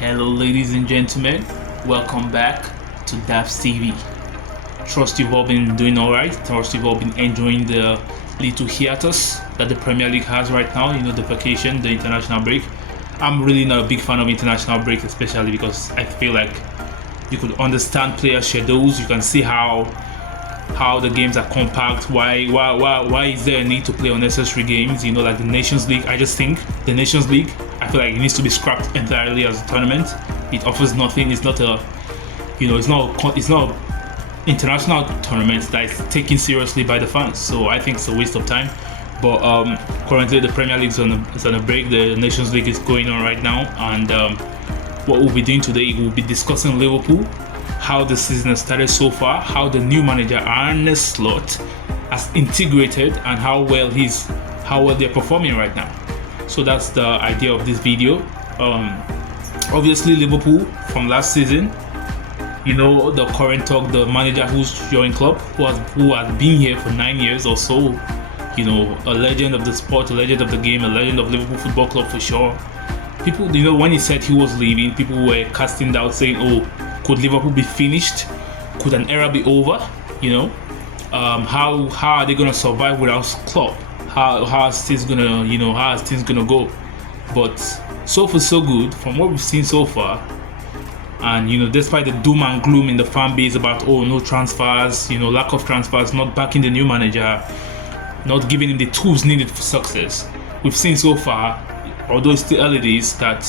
Hello, ladies and gentlemen. Welcome back to DAF's TV. Trust you've all been doing alright. Trust you've all been enjoying the little hiatus that the Premier League has right now. You know, the vacation, the international break. I'm really not a big fan of international break, especially because I feel like you could understand player schedules. You can see how the games are compact. Why is there a need to play unnecessary games? You know, like the Nations League. I just think the Nations League, I feel like it needs to be scrapped entirely as a tournament. It offers nothing. It's not a, it's not international tournament that is taken seriously by the fans. So I think it's a waste of time. But currently the Premier League is on a break. The Nations League is going on right now, and what we'll be doing today, we'll be discussing Liverpool, how the season has started so far, how the new manager Arne has integrated, and how well they're performing right now. So that's the idea of this video. Obviously Liverpool from last season, you know, the current talk, the manager who's joined club, who has been here for 9 years or so, you know, a legend of the sport, a legend of the game, a legend of Liverpool Football Club for sure. People, you know, when he said he was leaving, people were casting doubt, saying, "Oh, could Liverpool be finished? Could an era be over? You know, how are they gonna survive without Klopp? How is things gonna go?" But so far so good from what we've seen so far. And you know, despite the doom and gloom in the fan base about no transfers, you know, lack of transfers, not backing the new manager, not giving him the tools needed for success, we've seen so far, although it's still early days, that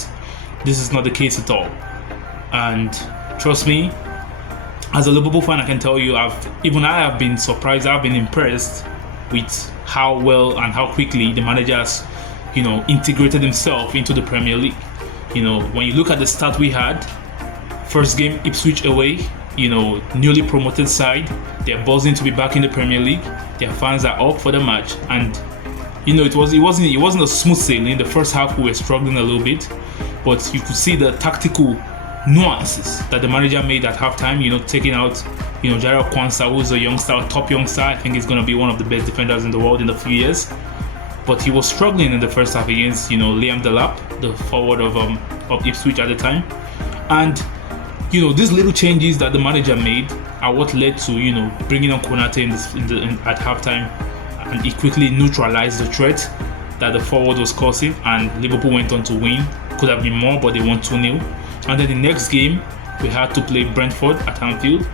this is not the case at all. And trust me, as a Liverpool fan, I can tell you, I have been surprised, I've been impressed with how well and how quickly the manager has, you know, integrated himself into the Premier League. You know, when you look at the start we had, first game Ipswich away, you know, newly promoted side, they're buzzing to be back in the Premier League. Their fans are up for the match, and you know, it wasn't a smooth sailing. The first half we were struggling a little bit, but you could see the tactical nuances that the manager made at halftime. You know, taking out, you know, Jarrell Kwanzaa, who's a top youngster. I think he's going to be one of the best defenders in the world in a few years. But he was struggling in the first half against, you know, Liam Delap, the forward of Ipswich at the time. And you know, these little changes that the manager made are what led to, you know, bringing on Konate at halftime, and he quickly neutralized the threat that the forward was causing, and Liverpool went on to win. Could have been more, but they won 2-0. And then the next game we had to play Brentford at Anfield.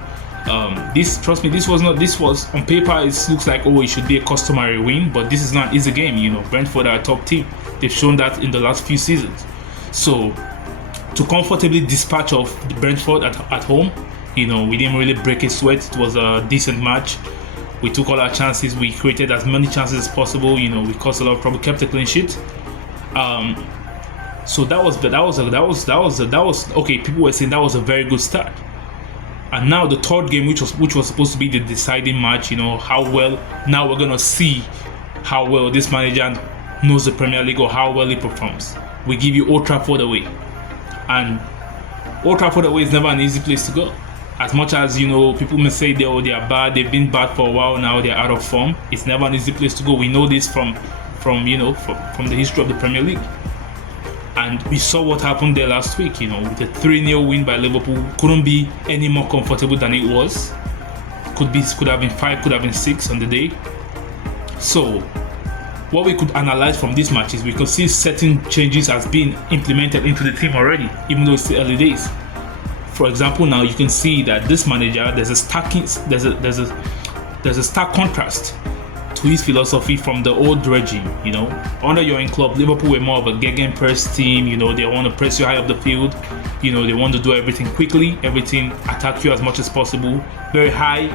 This was on paper, it looks like it should be a customary win, but this is not an easy game. You know, Brentford are a top team. They've shown that in the last few seasons. So to comfortably dispatch of Brentford at home, you know, we didn't really break a sweat. It was a decent match. We took all our chances. We created as many chances as possible. You know, we caused a lot of trouble, kept a clean sheet. So that was okay. People were saying that was a very good start. And now the third game, which was supposed to be the deciding match, you know, now we're gonna see how well this manager knows the Premier League, or how well he performs. We give you Old Trafford away, and Old Trafford away is never an easy place to go. As much as, you know, people may say they are bad, they've been bad for a while now, they're out of form. It's never an easy place to go. We know this from the history of the Premier League. And we saw what happened there last week, you know, with a 3-0 win by Liverpool. Couldn't be any more comfortable than it was. Could have been 5, could have been 6 on the day. So what we could analyze from this match is we could see certain changes has been implemented into the team already, even though it's the early days. For example, now you can see that this manager, there's a stark contrast to his philosophy from the old regime. You know, under your own club, Liverpool were more of a gegenpress team. You know, they want to press you high up the field. You know, they want to do everything quickly, attack you as much as possible. Very high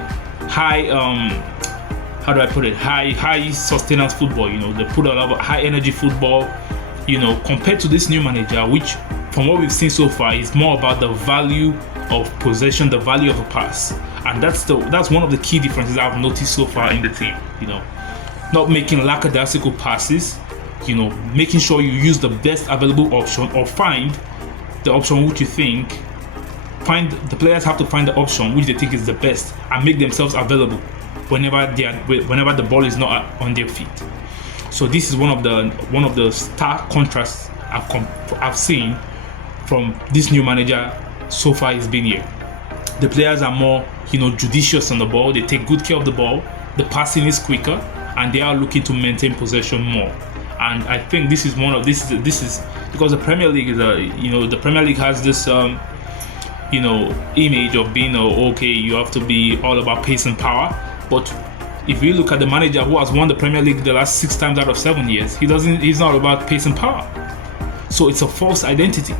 how do I put it? High sustenance football. You know, they put a lot of high energy football. You know, compared to this new manager, which from what we've seen so far is more about the value of possession, the value of a pass, and that's one of the key differences I've noticed so far in the team. You know, not making lackadaisical passes. You know, making sure you use the best available option, or find the option which you think. The players have to find the option which they think is the best and make themselves available whenever the ball is not on their feet. So this is one of the stark contrasts I've seen from this new manager so far he's been here. The players are more, judicious on the ball. They take good care of the ball. The passing is quicker, and they are looking to maintain possession more. And I think this is this is because the Premier League is the Premier League has this image of being okay, you have to be all about pace and power. But if you look at the manager who has won the Premier League the last 6 times out of 7 years, he's not about pace and power. So it's a false identity.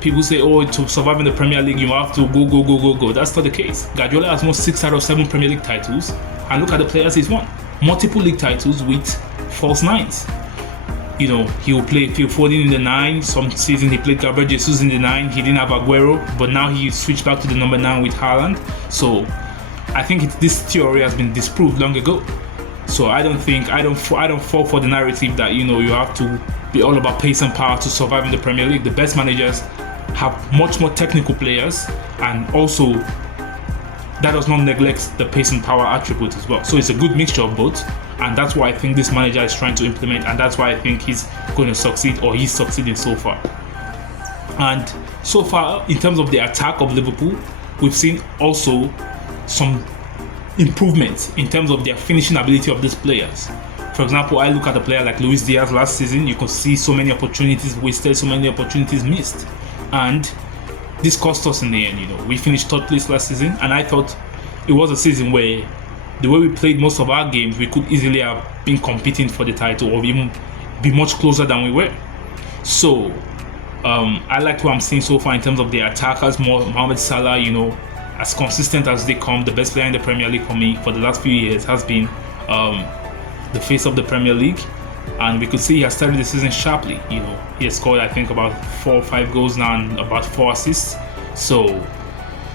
People say, to survive in the Premier League, you have to go. That's not the case. Guardiola has won 6 out of 7 Premier League titles, and look at the players he's won. Multiple league titles with false nines. He will play Phil Foden in the 9. Some season he played Gabriel Jesus in the 9. He didn't have Aguero, but now he switched back to the number 9 with Haaland. So I think this theory has been disproved long ago. So I don't fall for the narrative that you have to be all about pace and power to survive in the Premier League. The best managers have much more technical players, and also that does not neglect the pace and power attribute as well. So it's a good mixture of both, and that's what I think this manager is trying to implement, and that's why I think he's going to succeed, or he's succeeding so far. And so far, in terms of the attack of Liverpool, we've seen also some improvements in terms of their finishing ability of these players. For example, I look at a player like Luis Diaz last season. You could see so many opportunities wasted, so many opportunities missed, and this cost us in the end. We finished 3rd place last season, and I thought it was a season where the way we played most of our games, we could easily have been competing for the title, or even be much closer than we were. So I like what I'm seeing so far in terms of the attackers. Mohamed Salah, as consistent as they come, the best player in the Premier League for me for the last few years, has been the face of the Premier League. And we could see he has started the season sharply. He has scored, I think, about 4 or 5 goals now and about 4 assists. So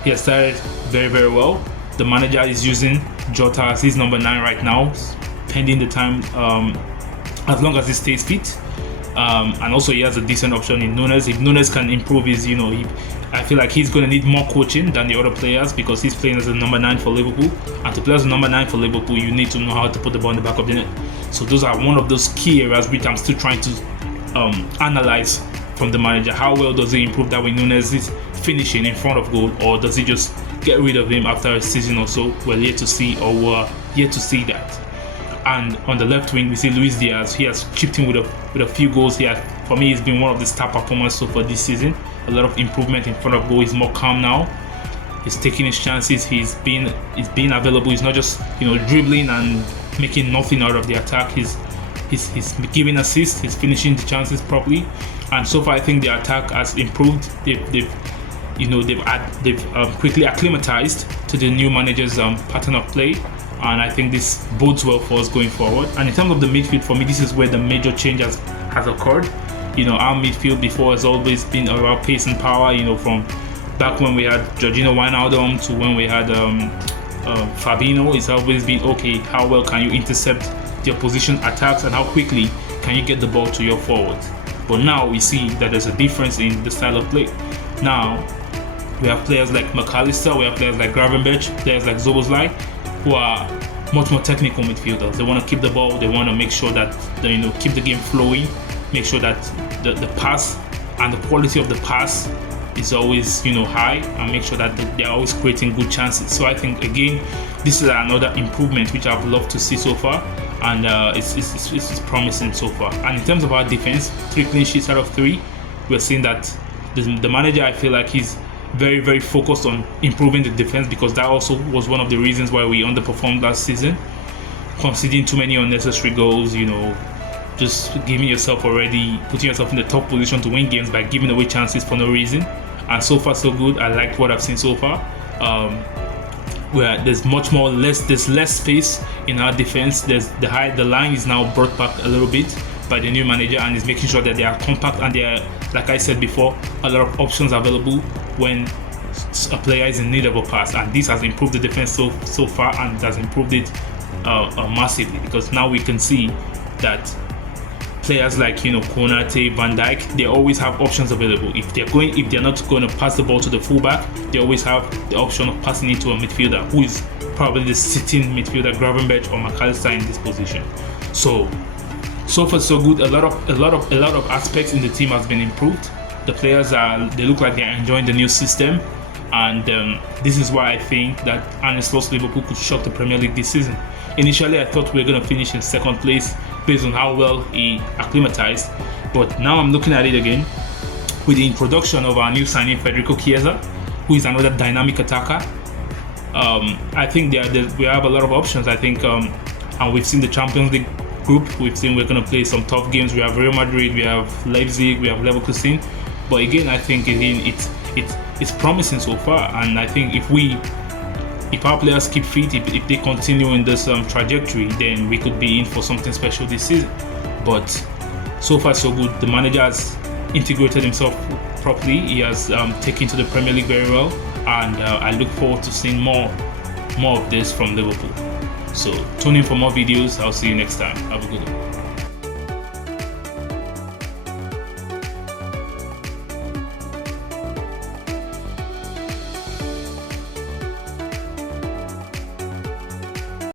he has started very, very well. The manager is using Jota as his number 9 right now, pending the time, as long as he stays fit. And also he has a decent option in Nunes. If Nunes can improve his, I feel like he's going to need more coaching than the other players, because he's playing as a number 9 for Liverpool. And to play as a number 9 for Liverpool, you need to know how to put the ball in the back of the net. So those are one of those key areas which I'm still trying to analyze from the manager. How well does he improve that when Nunes is finishing in front of goal, or does he just get rid of him after a season or so? We're yet to see, or we're yet to see that. And on the left wing, we see Luis Diaz. He has chipped in with a few goals here. For me, he's been one of the star performers so far this season. A lot of improvement in front of goal. He's more calm now. He's taking his chances. He's being available. He's not just dribbling and making nothing out of the attack. He's giving assists. He's finishing the chances properly. And so far, I think the attack has improved. They've quickly acclimatized to the new manager's pattern of play. And I think this bodes well for us going forward. And in terms of the midfield, for me, this is where the major change has occurred. Our midfield before has always been about pace and power. From back when we had Jorginho Wijnaldum to when we had Fabinho, it's always been, okay, how well can you intercept the opposition attacks, and how quickly can you get the ball to your forwards? But now we see that there's a difference in the style of play. Now we have players like McAllister, we have players like Gravenberch, players like Szoboszlai, who are much more technical midfielders. They want to keep the ball. They want to make sure that they keep the game flowing, make sure that the pass and the quality of the pass is always high, and make sure that they're always creating good chances. So I think, again, this is another improvement which I've loved to see so far, and it's promising so far. And in terms of our defense, 3 clean sheets out of 3, we're seeing that the manager, I feel like he's very, very focused on improving the defense, because that also was one of the reasons why we underperformed last season, conceding too many unnecessary goals, just putting yourself in the top position to win games by giving away chances for no reason. And so far so good. I liked what I've seen so far. Where there's less space in our defense. The line is now brought back a little bit by the new manager, and is making sure that they are compact, and there are, like I said before, a lot of options available when a player is in need of a pass. And this has improved the defense so far, and it has improved it massively, because now we can see that players like Konate, Van Dijk, they always have options available. If they're not going to pass the ball to the fullback, they always have the option of passing it to a midfielder who is probably the sitting midfielder, Gravenberch or McAllister, in this position. So far so good. A lot of aspects in the team has been improved. The players they look like they're enjoying the new system, and this is why I think that Arne Slot's Liverpool could shock the Premier League this season. Initially, I thought we were going to finish in second place based on how well he acclimatized, but now I'm looking at it again with the introduction of our new signing Federico Chiesa, who is another dynamic attacker. I think we have a lot of options. I think, and we've seen the Champions League group. We've seen we're going to play some tough games. We have Real Madrid, we have Leipzig, we have Leverkusen. But again, I think it's promising so far, and I think if our players keep fit, if they continue in this trajectory, then we could be in for something special this season. But so far so good. The manager has integrated himself properly. He has taken to the Premier League very well, and I look forward to seeing more of this from Liverpool. So tune in for more videos. I'll see you next time. Have a good one.